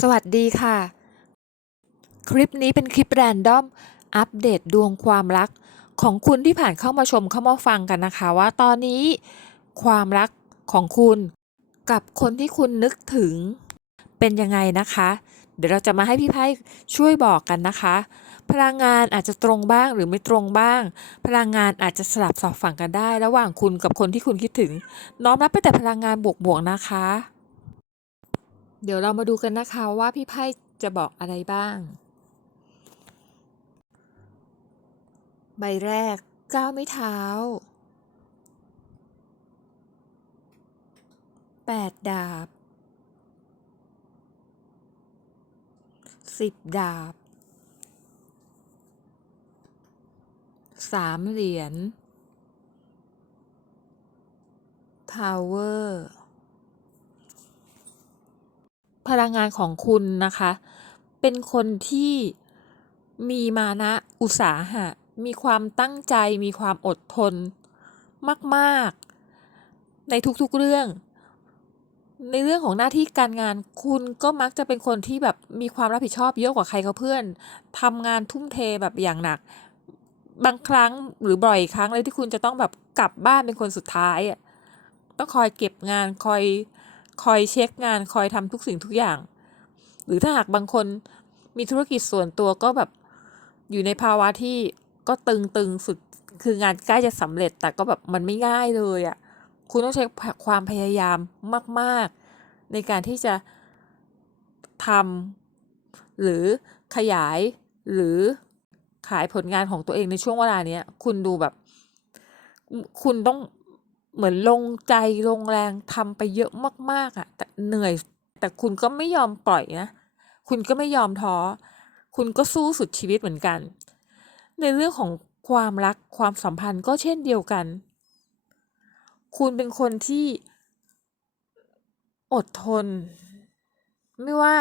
สวัสดีค่ะ คลิปนี้เป็นคลิปแรนดอม อัปเดตดวงความรัก ของคุณที่ผ่านเข้ามาชมเข้ามาฟังกันนะคะ ว่าตอนนี้ความรักของคุณกับคนที่คุณนึกถึงเป็นยังไงนะคะ เดี๋ยวเราจะมาให้พี่ไพ่ช่วยบอกกันนะคะ พลังงานอาจจะตรงบ้างหรือไม่ตรงบ้าง พลังงานอาจจะสลับสอบฝั่งกันได้ ระหว่างคุณกับคนที่คุณคิดถึง น้อมรับไปแต่พลังงานบวกๆนะคะ เดี๋ยวเรามาดูกันนะคะว่าพี่ไพ่จะบอกอะไรบ้าง ใบแรกก้าวไม่เท้าแปดดาบสิบดาบสามเหรียญทาวเวอร์ พลังงานของคุณนะคะ เป็นคนที่มีมานะอุตสาหะ มีความตั้งใจ มีความอดทนมาก ๆ ในทุกๆเรื่อง ในเรื่องของหน้าที่การงานคุณก็มักจะเป็นคนที่แบบมีความรับผิดชอบเยอะกว่าใครเขาเพื่อนทำงานทุ่มเทแบบอย่างหนัก บางครั้งหรือบ่อยครั้งเลยที่คุณจะต้องแบบกลับบ้านเป็นคนสุดท้ายอะต้องคอยเก็บงานคอย คอยเช็คงานคอยทำทุกสิ่งทุกอย่าง หรือถ้าหากบางคนมีธุรกิจส่วนตัวก็แบบอยู่ในภาวะที่ก็ตึงตึงสุดคืองานใกล้จะสำเร็จแต่ก็แบบมันไม่ง่ายเลยอะคุณต้องใช้ความพยายามมาก ๆ ในการที่จะทำหรือขยายหรือขายผลงานของตัวเองในช่วงเวลาเนี้ย คุณดูแบบ คุณต้อง เหมือนลงใจลงแรงทำไปเยอะมากๆอะแต่เหนื่อย แต่คุณก็ไม่ยอมปล่อยนะ คุณก็ไม่ยอมท้อ คุณก็สู้สุดชีวิตเหมือนกัน ในเรื่องของความรักความสัมพันธ์ก็เช่นเดียวกัน คุณเป็นคนที่อดทน ไม่ว่า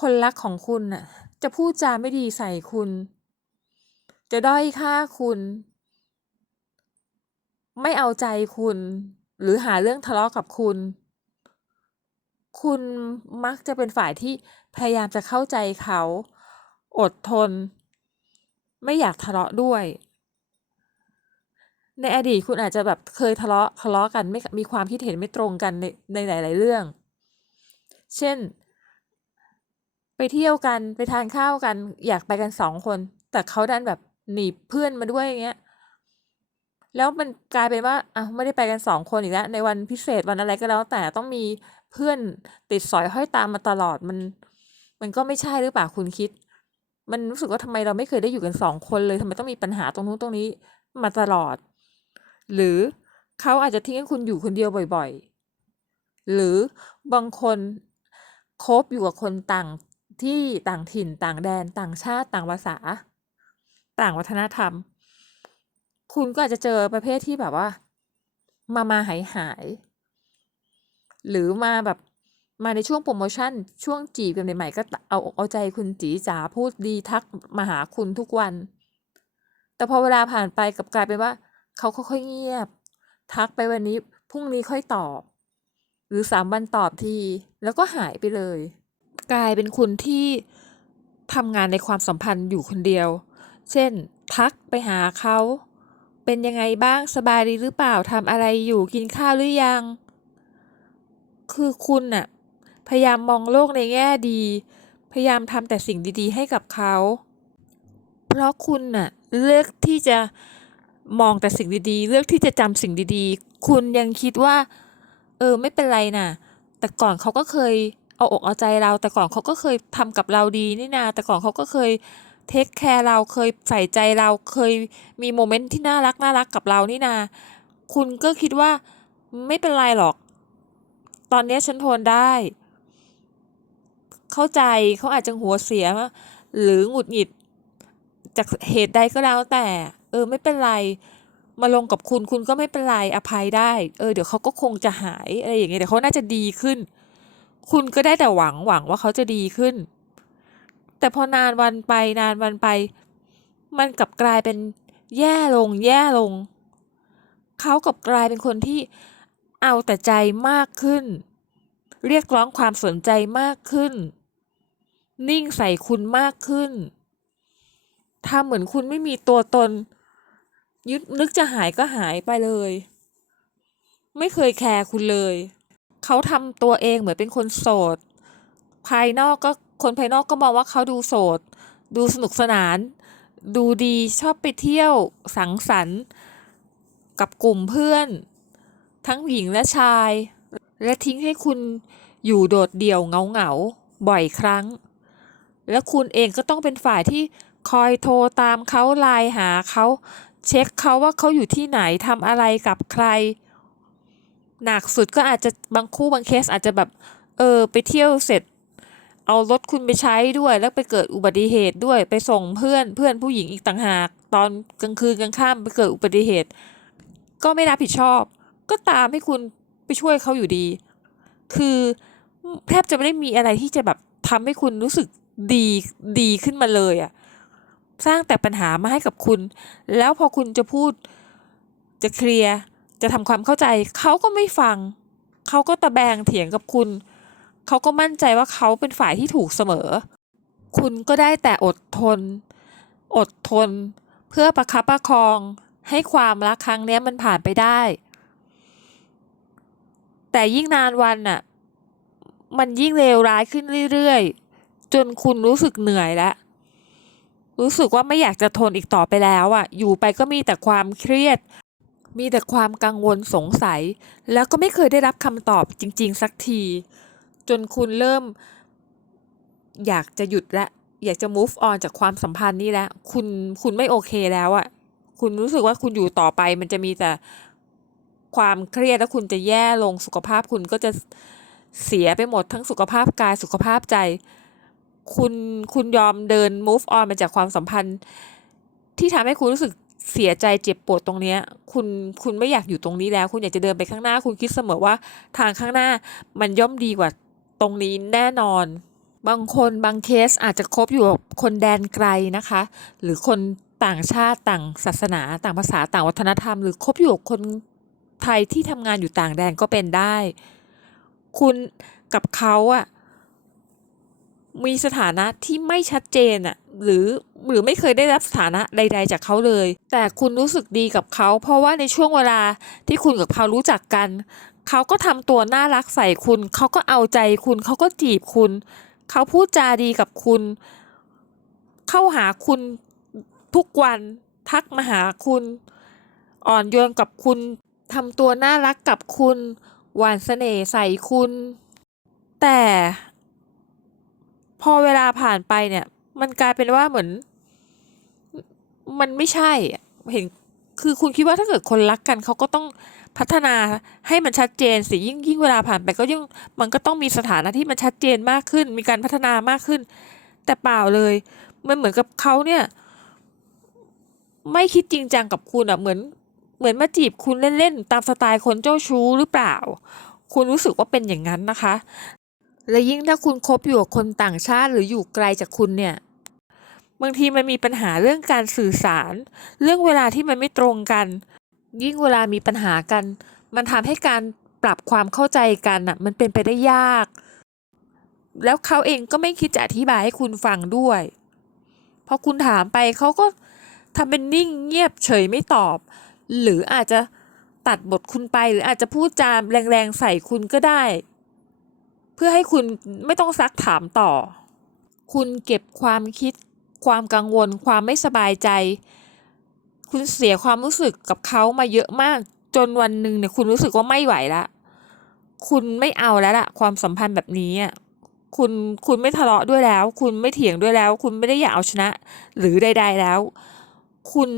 คนรักของคุณน่ะจะพูดจาไม่ดีใส่คุณ จะด้อยค่าคุณ ไม่เอาใจคุณ หรือหาเรื่องทะเลาะกับคุณ คุณมักจะเป็นฝ่ายที่พยายามจะเข้าใจเขา อดทน ไม่อยากทะเลาะด้วย ในอดีตคุณอาจจะแบบเคยทะเลาะทะเลาะกันไม่มีความคิดเห็นไม่ตรงกันในในหลาย ๆ เรื่อง เช่น ไปเที่ยวกันไปทานข้าวกัน อยากไปกัน2คน แต่เขาดันแบบหนีเพื่อนมาด้วยอย่างเงี้ย แล้วมันกลายเป็นว่าอ้าวไม่ได้ไปกัน2คนอีกแล้ว ในวันพิเศษวันอะไรก็แล้ว แต่ต้องมีเพื่อนติดสอยห้อยตามมาตลอดมัน มันก็ไม่ใช่หรือเปล่าคุณคิด มันรู้สึกว่าทำไมเราไม่เคยได้อยู่กัน2คนเลยทำไมต้องมีปัญหาตรงนู้นตรงนี้มาตลอด หรือเขาอาจจะทิ้งให้คุณอยู่คนเดียวบ่อย ๆ หรือบางคนคบอยู่กับคนต่างที่ต่างถิ่นต่างแดน ต่างชาติต่างภาษา ต่างวัฒนธรรม คุณก็อาจจะเจอประเภทที่แบบว่า มามาหายๆหรือมาแบบมาในช่วงโพรโมชั่น ช่วงจีบกันใหม่ๆก็เอาอกเอาใจคุณจี๋จ๋าพูดดีทักมาหาคุณทุกวัน แต่พอเวลาผ่านไปกับกลายเป็นว่า เขาค่อยๆเงียบ ทักไปวันนี้พรุ่งนี้ค่อยตอบ หรือ3วันตอบที แล้วก็หายไปเลย กลายเป็นคุณที่ทำงานในความสัมพันธ์อยู่คนเดียว เช่น ทักไปหาเขา เป็นยังไงบ้างสบายดีหรือเปล่าทำอะไรอยู่กินข้าวหรือยัง คือคุณน่ะ พยายามมองโลกในแง่ดี พยายามทำแต่สิ่งดีๆ ให้กับเขา เพราะคุณน่ะ เลือกที่จะมองแต่สิ่งดีๆ เลือกที่จะจำสิ่งดีๆ คุณยังคิดว่า เออไม่เป็นไรน่ะ แต่ก่อนเขาก็เคยเอาอกเอาใจเรา แต่ก่อนเขาก็เคยทำกับเราดีนี่นา แต่ก่อนเขาก็เคย เทกแคร์เราเคยใส่ใจเราเคยมีโมเมนต์ที่น่ารักๆกับเรานี่นา คุณก็คิดว่าไม่เป็นไรหรอก ตอนนี้ฉันทนได้ เข้าใจเขาอาจจะหัวเสีย หรือหงุดหงิด จากเหตุใดก็แล้วแต่ เออไม่เป็นไร มาลงกับคุณคุณก็ไม่เป็นไรอภัยได้ เออเดี๋ยวเขาก็คงจะหายอะไรอย่างเงี้ยเดี๋ยวเขาน่าจะดีขึ้น คุณก็ได้แต่หวังหวังว่าเขาจะดีขึ้น แต่พอนานวันไปนานวันไป มันกลับกลายเป็นแย่ลงแย่ลง เขากลับกลายเป็นคนที่เอาแต่ใจมากขึ้น เรียกร้องความสนใจมากขึ้น นิ่งใส่คุณมากขึ้นทำเหมือนคุณไม่มีตัวตน ยึดนึกจะหายก็หายไปเลย ไม่เคยแคร์คุณเลย เขาทำตัวเองเหมือนเป็นคนโสด ภายนอกก็ คนภายนอกก็มองว่าเขาดูโสด ดูสนุกสนาน ดูดีชอบไปเที่ยวสังสรรค์ กับกลุ่มเพื่อน ทั้งหญิงและชาย และทิ้งให้คุณอยู่โดดเดี่ยวเงาเงาบ่อยครั้ง และคุณเองก็ต้องเป็นฝ่ายที่คอยโทรตามเขาไลน์หาเขา เช็คเขาว่าเขาอยู่ที่ไหนทำอะไรกับใคร หนักสุดก็อาจจะบางคู่บางเคสอาจจะแบบ เออ ไปเที่ยวเสร็จ เอารถคุณไปใช้ด้วยแล้วไปเกิดอุบัติเหตุด้วยไปส่งเพื่อนเพื่อนผู้หญิงอีกต่างหาก ตอนกลางคืนกลางค่ำไปเกิดอุบัติเหตุ ก็ไม่รับผิดชอบ ก็ตามให้คุณไปช่วยเขาอยู่ดี คือแทบจะไม่ได้มีอะไรที่จะแบบทำให้คุณรู้สึกดีดีขึ้นมาเลยอะสร้างแต่ปัญหามาให้กับคุณ แล้วพอคุณจะพูดจะเคลียร์จะทำความเข้าใจเขาก็ไม่ฟังเขาก็ตะแบงเถียงกับคุณ เขาก็มั่นใจว่าเขาเป็นฝ่ายที่ถูกเสมอ คุณก็ได้แต่อดทน อดทน เพื่อประคับประคอง ให้ความรักครั้งนี้มันผ่านไปได้ แต่ยิ่งนานวันน่ะ มันยิ่งเลวร้ายขึ้นเรื่อยๆ จนคุณรู้สึกเหนื่อยแล้วรู้สึกว่าไม่อยากจะทนอีกต่อไปแล้วอะ อยู่ไปก็มีแต่ความเครียด มีแต่ความกังวลสงสัย แล้วก็ไม่เคยได้รับคำตอบจริง ๆ สักที จนคุณเริ่ม อยากจะหยุดและ อยากจะ move on จากความสัมพันธ์นี้แล้วคุณคุณไม่โอเคแล้วอะ่ะ คุณรู้สึกว่าคุณอยู่ต่อไป มันจะมีแต่ความเครียดแล้วคุณจะแย่ลงสุขภาพคุณก็จะเสียไปหมดทั้งสุขภาพกายสุขภาพใจ คุณคุณยอมเดิน move on มาจากความสัมพันธ์ ที่ทำให้คุณรู้สึกเสียใจเจ็บปวดตรงเนี้ย คุณคุณไม่อยากอยู่ตรงนี้แล้ว คุณอยากจะเดินไปข้างหน้า คุณคิดเสมอว่าทางข้างหน้ามันย่อมดีกว่า ตรงนี้แน่นอน บางคนบางเคสอาจจะคบอยู่กับคนแดนไกลนะคะ หรือคนต่างชาติต่างศาสนา ต่างภาษาต่างวัฒนธรรม หรือคบอยู่กับคนไทยที่ทำงานอยู่ต่างแดนก็เป็นได้ คุณกับเขาอะมีสถานะที่ไม่ชัดเจนอะหรือหรือไม่เคยได้รับสถานะใด ๆ จากเขาเลย แต่คุณรู้สึกดีกับเขา เพราะว่าในช่วงเวลาที่คุณกับเขารู้จักกัน เขาก็ทำตัวน่ารักใส่คุณ เขาก็เอาใจคุณ เขาก็จีบคุณ เขาพูดจาดีกับคุณ เข้าหาคุณทุกวัน ทักมาหาคุณ อ่อนโยนกับคุณ ทำตัวน่ารักกับคุณ หวานเสน่ห์ใส่คุณ แต่ พอเวลาผ่านไปเนี่ย มันกลายเป็นว่าเหมือน มันไม่ใช่ เห็น คือคุณคิดว่าถ้าเกิดคนรักกันเขาก็ต้อง พัฒนาให้มันชัดเจนสิยิ่งยิ่งเวลาผ่านไปก็ยิ่งมันก็ต้องมีสถานะที่มันชัดเจนมากขึ้น มีการพัฒนามากขึ้น แต่เปล่าเลย มันเหมือนกับเขาเนี่ย ไม่คิดจริงจังกับคุณอะเหมือน เหมือนมาจีบคุณเล่นๆตามสไตล์คนเจ้าชู้หรือเปล่า คุณรู้สึกว่าเป็นอย่างนั้นนะคะ และยิ่งถ้าคุณคบอยู่กับคนต่างชาติหรืออยู่ไกลจากคุณเนี่ยบางทีมันมีปัญหาเรื่องการสื่อสาร เรื่องเวลาที่มันไม่ตรงกัน ยิ่งเวลามีปัญหากัน มันทำให้การปรับความเข้าใจกันอะมันเป็นไปได้ยาก แล้วเขาเองก็ไม่คิดจะอธิบายให้คุณฟังด้วยพอคุณถามไปเขาก็ทำเป็นนิ่งเงียบเฉยไม่ตอบ หรืออาจจะตัดบทคุณไปหรืออาจจะพูดจามแรงๆใส่คุณก็ได้ เพื่อให้คุณไม่ต้องซักถามต่อ คุณเก็บความคิด ความกังวล ความไม่สบายใจ คุณเสียความรู้สึกกับเขามาเยอะมาก จนวันหนึ่งเนี่ย คุณรู้สึกว่าไม่ไหวละ คุณไม่เอาแล้วล่ะ ความสัมพันธ์แบบนี้อะคุณคุณไม่ทะเลาะด้วยแล้ว คุณไม่เถียงด้วยแล้ว คุณไม่ได้อยากเอาชนะ หรือใด ๆแล้ว คุณ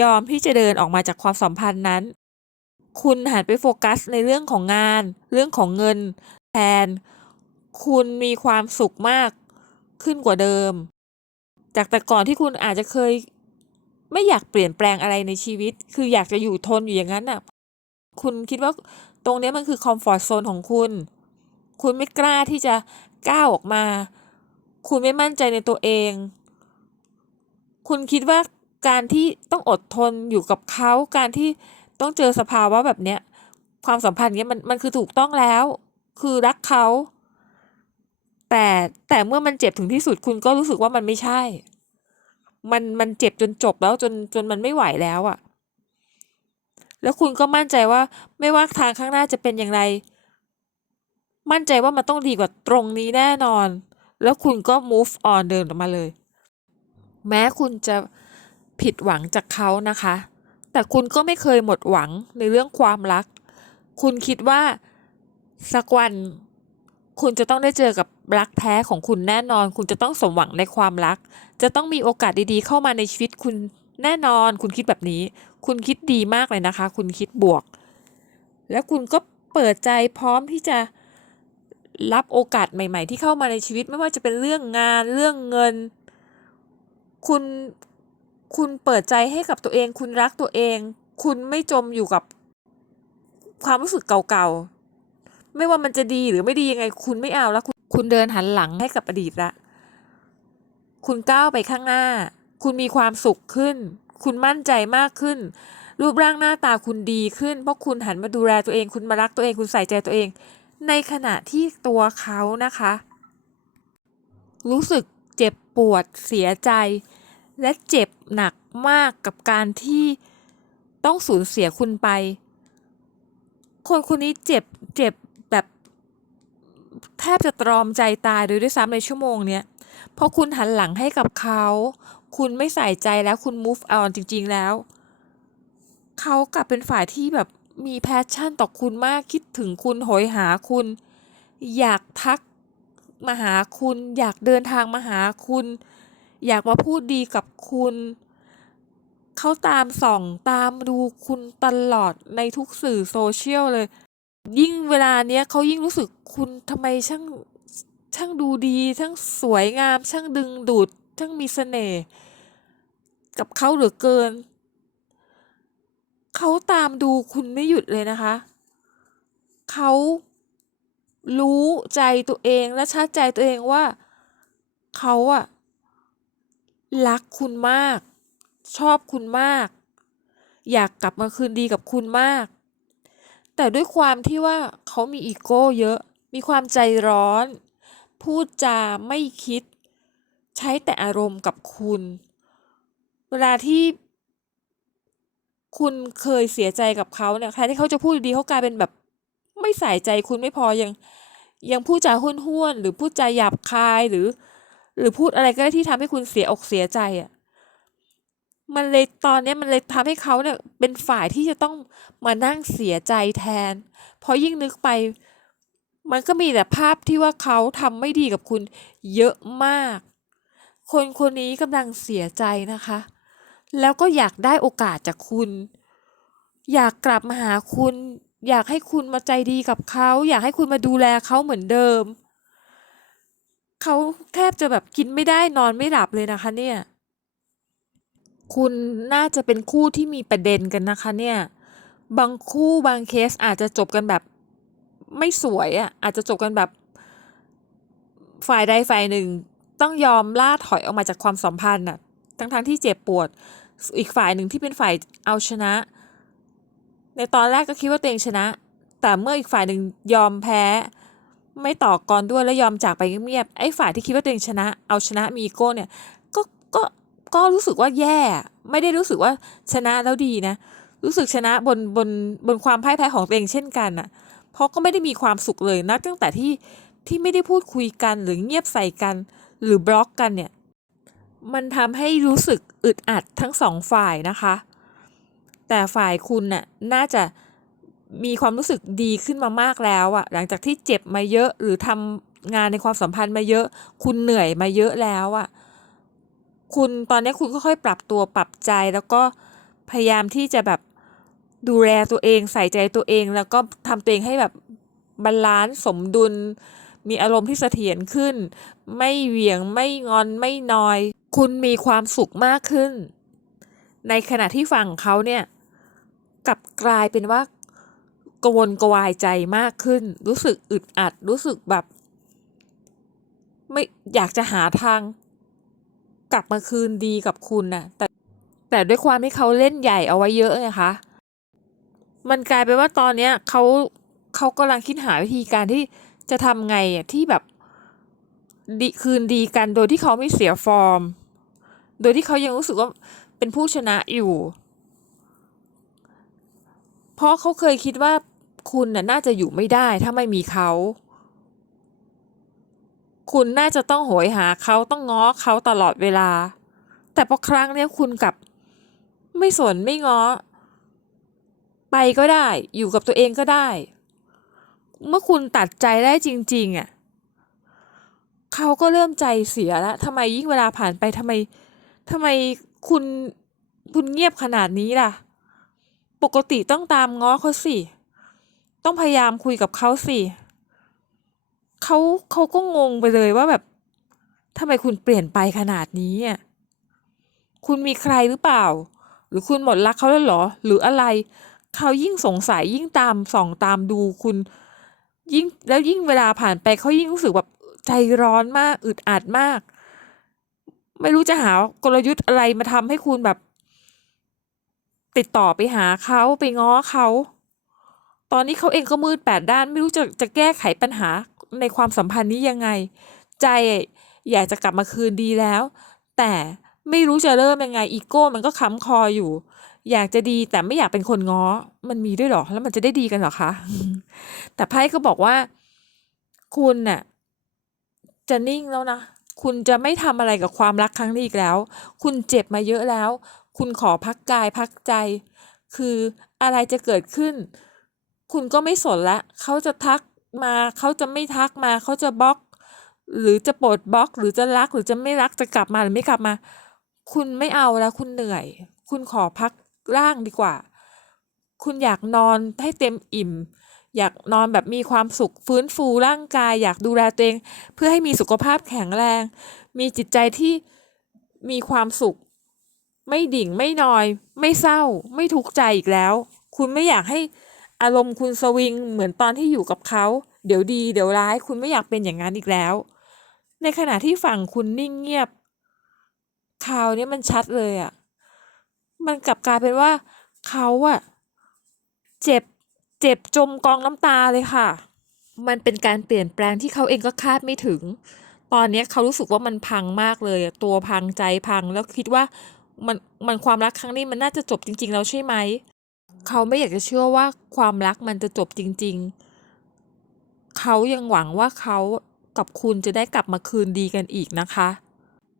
ยอมที่จะเดินออกมาจากความสัมพันธ์นั้น คุณหันไปโฟกัสในเรื่องของงาน เรื่องของเงิน แทน คุณมีความสุขมากขึ้นกว่าเดิม จากแต่ก่อนที่คุณอาจจะเคย ไม่อยากเปลี่ยนแปลงอะไรในชีวิต คืออยากจะอยู่ทนอยู่อย่างนั้นน่ะ คุณคิดว่าตรงนี้มันคือคอมฟอร์ตโซนของคุณ คุณไม่กล้าที่จะก้าวออกมา คุณไม่มั่นใจในตัวเอง คุณคิดว่าการที่ต้องอดทนอยู่กับเขา การที่ต้องเจอสภาวะแบบเนี้ย ความสัมพันธ์เนี้ยมันมันคือถูกต้องแล้ว คือรักเขา แต่แต่เมื่อมันเจ็บถึงที่สุดคุณก็รู้สึกว่ามันไม่ใช่ มันมันเจ็บจนจบแล้วจนจนมันไม่ไหวแล้วอะแล้วคุณก็มั่นใจว่าไม่ว่าทางข้างหน้าจะเป็นอย่างไร มั่นใจว่ามันต้องดีกว่าตรงนี้แน่นอน แล้วคุณก็ move on เดินออกมาเลย แม้คุณจะผิดหวังจากเขานะคะ แต่คุณก็ไม่เคยหมดหวังในเรื่องความรัก คุณคิดว่าสักวัน คุณจะต้องได้เจอกับรักแท้ของคุณแน่นอน คุณจะต้องสมหวังในความรัก จะต้องมีโอกาสดีๆ เข้ามาในชีวิตคุณแน่นอน คุณคิดแบบนี้ คุณคิดดีมากเลยนะคะ คุณคิดบวก แล้วคุณก็เปิดใจพร้อมที่จะรับโอกาสใหม่ ๆ ที่เข้ามาในชีวิตไม่ว่าจะเป็นเรื่องงานเรื่องเงิน คุณคุณเปิดใจให้กับตัวเอง คุณรักตัวเอง คุณไม่จมอยู่กับความรู้สึกเก่าๆ ไม่ว่ามันจะดีหรือไม่ดียังไงคุณไม่เอาแล้ว คุณเดินหันหลังให้กับอดีตละ คุณก้าวไปข้างหน้า คุณมีความสุขขึ้น คุณมั่นใจมากขึ้น รูปร่างหน้าตาคุณดีขึ้น เพราะคุณหันมาดูแลตัวเอง คุณมารักตัวเอง คุณใส่ใจตัวเอง ในขณะที่ตัวเขานะคะ รู้สึกเจ็บปวดเสียใจ และเจ็บหนักมากกับการที่ต้องสูญเสียคุณไป คนคนนี้เจ็บเจ็บ แทบจะตรอมใจตายเลยด้วยซ้ำในชั่วโมงเนี้ยเพราะคุณหันหลังให้กับเขา คุณไม่ใส่ใจแล้วคุณ move on จริง ๆ แล้ว เขากลับเป็นฝ่ายที่แบบมีแพชชั่นต่อคุณมากคิดถึงคุณโหยหาคุณ อยากทักมาหาคุณ อยากเดินทางมาหาคุณ อยากมาพูดดีกับคุณเขาตามส่องตามดูคุณตลอดในทุกสื่อโซเชียลเลย ยิ่งเวลาเนี้ยเขายิ่งรู้สึกคุณทำไมช่างช่างดูดี ช่างสวยงาม ช่างดึงดูด ช่างมีเสน่ห์กับเขาเหลือเกิน เขาตามดูคุณไม่หยุดเลยนะคะ เขารู้ใจตัวเองและชัดใจตัวเองว่า เขาอะรักคุณมาก ชอบคุณมาก อยากกลับมาคืนดีกับคุณมาก แต่ด้วยความที่ว่าเขามีอีโก้เยอะ มีความใจร้อน พูดจาไม่คิด ใช้แต่อารมณ์กับคุณ เวลาที่คุณเคยเสียใจกับเขาเนี่ยแทนที่เขาจะพูดดีเขากลายเป็นแบบไม่ใส่ใจคุณไม่พอยังยังพูดจาห้วนห้วนหรือพูดจาหยาบคายหรือ หรือพูดอะไรก็ได้ที่ทำให้คุณเสียอกเสียใจอะ่ะ มันเลยตอนนี้มันเลยทำให้เขาเนี่ยเป็นฝ่ายที่จะต้องมานั่งเสียใจแทน เพราะยิ่งนึกไป มันก็มีแต่ภาพที่ว่าเขาทำไม่ดีกับคุณเยอะมาก คนคนนี้กำลังเสียใจนะคะ แล้วก็อยากได้โอกาสจากคุณ อยากกลับมาหาคุณ อยากให้คุณมาใจดีกับเขา อยากให้คุณมาดูแลเขาเหมือนเดิม เขาแทบจะแบบกินไม่ได้นอนไม่หลับเลยนะคะเนี่ย คุณน่าจะเป็นคู่ที่มีประเด็นกันนะคะเนี่ย บางคู่บางเคสอาจจะจบกันแบบไม่สวยอะ่ะ อาจจะจบกันแบบ ฝ่ายใดฝ่ายหนึ่ง ต้องยอมล่าถอยออกมาจากความสัมพันธ์น่ะ ทั้งๆที่เจ็บปวด อีกฝ่ายหนึ่งที่เป็นฝ่ายเอาชนะ ในตอนแรกก็คิดว่าตัวเองชนะ แต่เมื่ออีกฝ่ายหนึ่งยอมแพ้ ไม่ต่อกรด้วยแล้วยอมจากไปเงียบๆ ไอ้ฝ่ายที่คิดว่าตัวเองชนะ เอาชนะมีอีโก้เนี่ย ก็รู้สึกว่าแย่ ไม่ได้รู้สึกว่าชนะแล้วดีนะ รู้สึกชนะบนบนบนความพ่ายแพ้ของตัวเองเช่นกันน่ะ เพราะก็ไม่ได้มีความสุขเลยนะตั้งแต่ที่ที่ไม่ได้พูดคุยกันหรือเงียบใส่กัน หรือบล็อกกันเนี่ย มันทำให้รู้สึกอึดอัดทั้งสองฝ่ายนะคะ แต่ฝ่ายคุณน่ะน่าจะมีความรู้สึกดีขึ้นมามากแล้วอะหลังจากที่เจ็บมาเยอะหรือทำงานในความสัมพันธ์มาเยอะ คุณเหนื่อยมาเยอะแล้วอะ คุณตอนนี้คุณก็ค่อยปรับตัวปรับใจแล้วก็พยายามที่จะแบบดูแลตัวเองใส่ใจตัวเอง แล้วก็ทำตัวเองให้แบบบาลานซ์สมดุล มีอารมณ์ที่เสถียรขึ้น ไม่เหวี่ยงไม่งอนไม่นอย คุณมีความสุขมากขึ้น ในขณะที่ฝั่งเขาเนี่ยกลับกลายเป็นว่ากระวนกวายใจมากขึ้น รู้สึกอึดอัดรู้สึกแบบ ไม่อยากจะหาทาง กลับมาคืนดีกับคุณน่ะแต่แต่ด้วยความที่เขาเล่นใหญ่เอาไว้เยอะไงคะมันกลายเป็นว่าตอนเนี้ยเขาเขากำลังคิดหาวิธีการที่จะทำไงอะที่แบบดีคืนดีกันโดยที่เขาไม่เสียฟอร์ม โดยที่เขายังรู้สึกว่าเป็นผู้ชนะอยู่ เพราะเขาเคยคิดว่าคุณน่ะน่าจะอยู่ไม่ได้ถ้าไม่มีเขา คุณน่าจะต้องโหยหาเขาต้องง้อเขาตลอดเวลา แต่พอครั้งเนี้ยคุณกลับ ไม่สนไม่ง้อ ไปก็ได้ อยู่กับตัวเองก็ได้ เมื่อคุณตัดใจได้จริง ๆอะเขาก็เริ่มใจเสียแล้วทำไมยิ่งเวลาผ่านไปทำไมทำไมคุณคุณเงียบขนาดนี้ล่ะ ปกติต้องตามง้อเขาสิ ต้องพยายามคุยกับเขาสิ เขาเขาก็งงไปเลยว่าแบบทำไมคุณเปลี่ยนไปขนาดนี้อะคุณมีใครหรือเปล่า หรือคุณหมดรักเขาแล้วหรอ หรืออะไร เขายิ่งสงสัยยิ่งตามส่องตามดูคุณ ยิ่งแล้วยิ่งเวลาผ่านไปเขายิ่งรู้สึกแบบใจร้อนมากอึดอัดมาก ไม่รู้จะหากลยุทธ์อะไรมาทำให้คุณแบบ ติดต่อไปหาเขาไปง้อเขา ตอนนี้เขาเองก็มืดแปดด้าน ไม่รู้จะจะแก้ไขปัญหา ในความสัมพันธ์นี้ยังไง ใจอยากจะกลับมาคืนดีแล้ว แต่ไม่รู้จะเริ่มยังไงอีโก้มันก็ค้ำคออยู่ อยากจะดีแต่ไม่อยากเป็นคนง้อ มันมีด้วยหรอ แล้วมันจะได้ดีกันหรอคะ แต่ไพ่ก็บอกว่า คุณน่ะจะนิ่งแล้วนะ คุณจะไม่ทำอะไรกับความรักครั้งนี้อีกแล้ว คุณเจ็บมาเยอะแล้ว คุณขอพักกายพักใจ คืออะไรจะเกิดขึ้น คุณก็ไม่สนละ เขาจะทัก มาเขาจะไม่ทักมาเขาจะบล็อก หรือจะปลดบล็อก หรือจะรักหรือจะไม่รักจะกลับมาหรือไม่กลับมา คุณไม่เอาแล้วคุณเหนื่อย คุณขอพักร่างดีกว่า คุณอยากนอนให้เต็มอิ่ม อยากนอนแบบมีความสุขฟื้นฟูร่างกาย อยากดูแลตัวเอง เพื่อให้มีสุขภาพแข็งแรง มีจิตใจที่มีความสุข ไม่ดิ่งไม่นอย ไม่เศร้า ไม่ทุกข์ใจอีกแล้ว คุณไม่อยากให้ อารมณ์คุณสวิงเหมือนตอนที่อยู่กับเขา เดี๋ยวดีเดี๋ยวร้ายคุณไม่อยากเป็นอย่างนั้นอีกแล้ว ในขณะที่ฝั่งคุณนิ่งเงียบคราวนี้มันชัดเลยอะ่ะ มันกลับกลายเป็นว่าเขาอะเจ็บเจ็บจมกองน้ำตาเลยค่ะ มันเป็นการเปลี่ยนแปลงที่เขาเองก็คาดไม่ถึง ตอนนี้เขารู้สึกว่ามันพังมากเลย ตัวพังใจพังแล้วคิดว่ามันมันความรักครั้งนี้มันน่าจะจบจริง ๆ แล้วใช่ไหม เขาไม่อยากจะเชื่อว่าความรักมันจะจบจริง ๆ เขายังหวังว่าเขากับคุณจะได้กลับมาคืนดีกันอีกนะคะ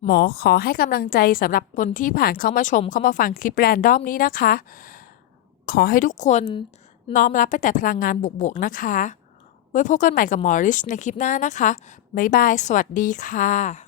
หมอขอให้กำลังใจสำหรับคนที่ผ่านเข้ามาชมเข้ามาฟังคลิปแรนดอมนี้นะคะ ขอให้ทุกคนน้อมรับไปแต่พลังงานบวกๆนะคะ ไว้พบกันใหม่กับหมอริชในคลิปหน้านะคะ บ๊ายบาย สวัสดีค่ะ